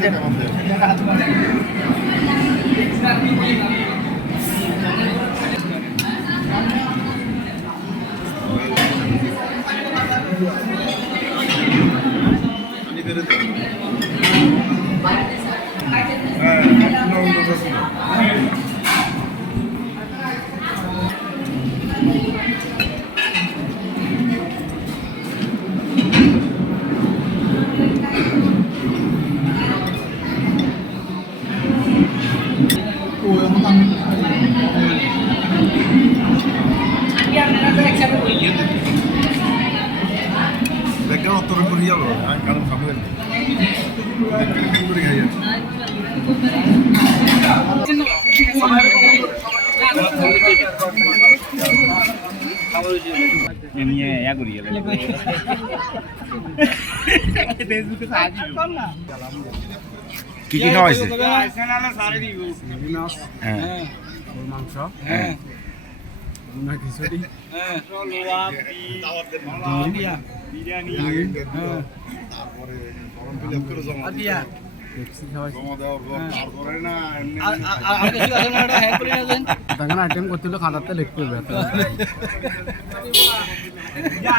てるんだよ。নিয়ে ইয়া করি গেলে কি কি খাওয়া হয়েছে হ্যাঁ। মাংস হ্যাঁ খিচুড়ি বিরিয়ানি তারপরে তখন আইটেম করছিল খাতাতে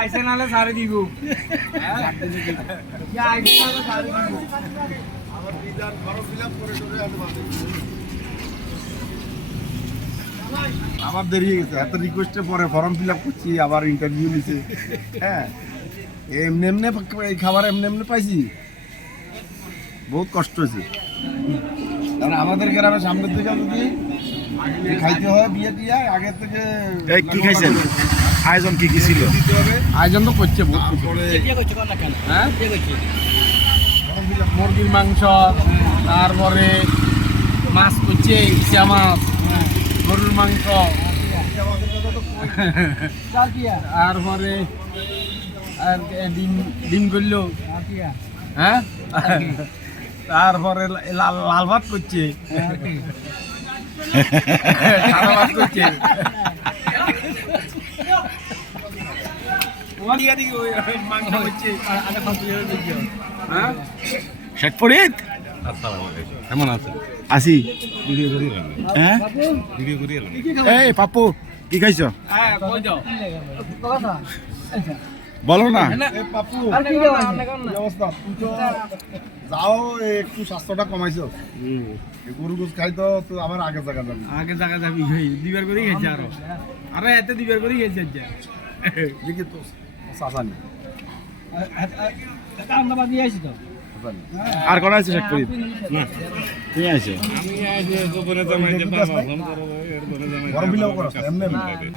আইসে সারে দিব। আবার করে দেরি হয়ে গেছে এত রিকোয়েস্টের পরে ফর্ম ফিল আপ করছি আবার ইন্টারভিউ নিছে। হ্যাঁ এমনি এমনি এই খাবার এমনি এমনি পাইছি। বহুত কষ্ট হয়েছে। কারণ আমাদের গ্রামের সামনের থেকে যদি খাইতে হয় বিয়ে টিয়া আগের থেকে এই কি খাইছেন? আয়োজন কি কি ছিল? আয়োজন তো করছে বহুত কিছু। তারপরে হ্যাঁ? মুরগির মাংস তারপরে মাছ করছে ইচা মাছ গরুর মাংস। তারপরে আর ডিম ডিম করল। হ্যাঁ? তারপরে লাল লাল ভাত করছে। সাদা ভাত করছে। মাংস হ্যাঁ? শেখ ফরিদ? কেমন আছে আসি। হ্যাঁ? এই কি খাইছ? হ্যাঁ কই যাও। বলো না যাও একটু স্বাস্থ্যটা কমাইছো গরু গোস খাই তো আমার আগে জায়গা যাবি আগে জায়গা যাবি হই দিবার করেই গেছে আরও আরে এতে দিবার করেই গেছে দেখি তো সাসানি আর কোন আছে শেখ ফরিদ তুমি আইছো আমি আইছে দুপুরে জমাইতে পারব ফোন করো এর জমাইতে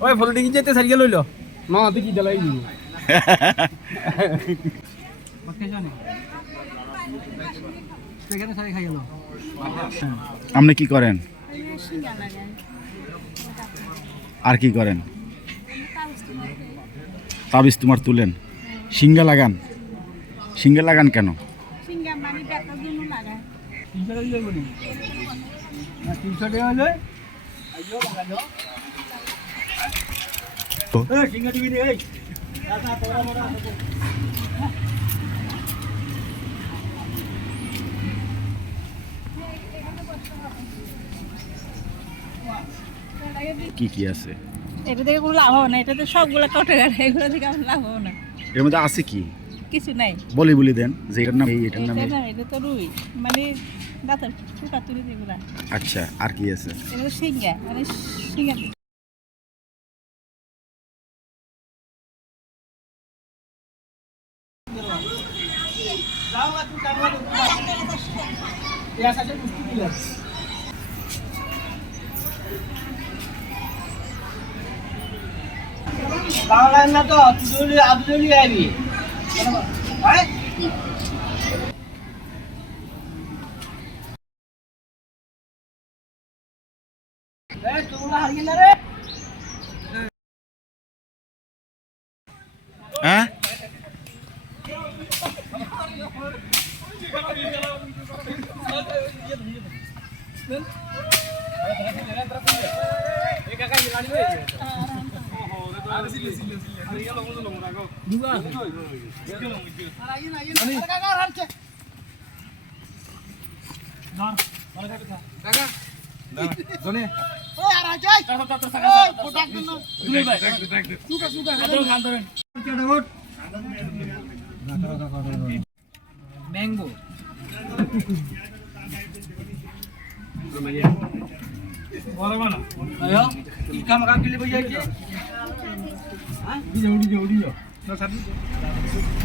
ওই ফলটি কি যেতে সারিয়ে লইল মা তুই কি দেলাই দিব আপনি কি করেন? আর কি করেন? তাবিজ তোমার তুলেন। সিঙ্গা লাগান। সিঙ্গা লাগান কেন সিঙ্গা মানে বেতার জন্য লাগায় তিনশো টাকা দিলে বলি না তিনশো টাকা হলে? সিঙ্গা টিভি রে এই কি কি আছে? এটা থেকে কোনো লাভ হবে না এটা তো সবগুলো কটে গেছে এগুলো থেকে আমার লাভ হবে না। এর মধ্যে আছে কি? কিছু নাই। বলি বলি দেন যে এটার নাম এই এটার নাম এটা এটা তো রুই। মানে দাঁতের টুকা তুলি যেগুলা আচ্ছা আর কি আছে? এটা সিঙ্গা মানে সিঙ্গা বাংলা না তো তুই আদুলি আইবি হ্যাঁ এ তোমরা হারিয়ে না রে হ্যাঁ ম্যাঙ্গো বড় বানা কি কাম কাম কিলে বই যাইছে হ্যাঁ উড়ি যাও উড়ি যাও উড়ি যাও না সাথে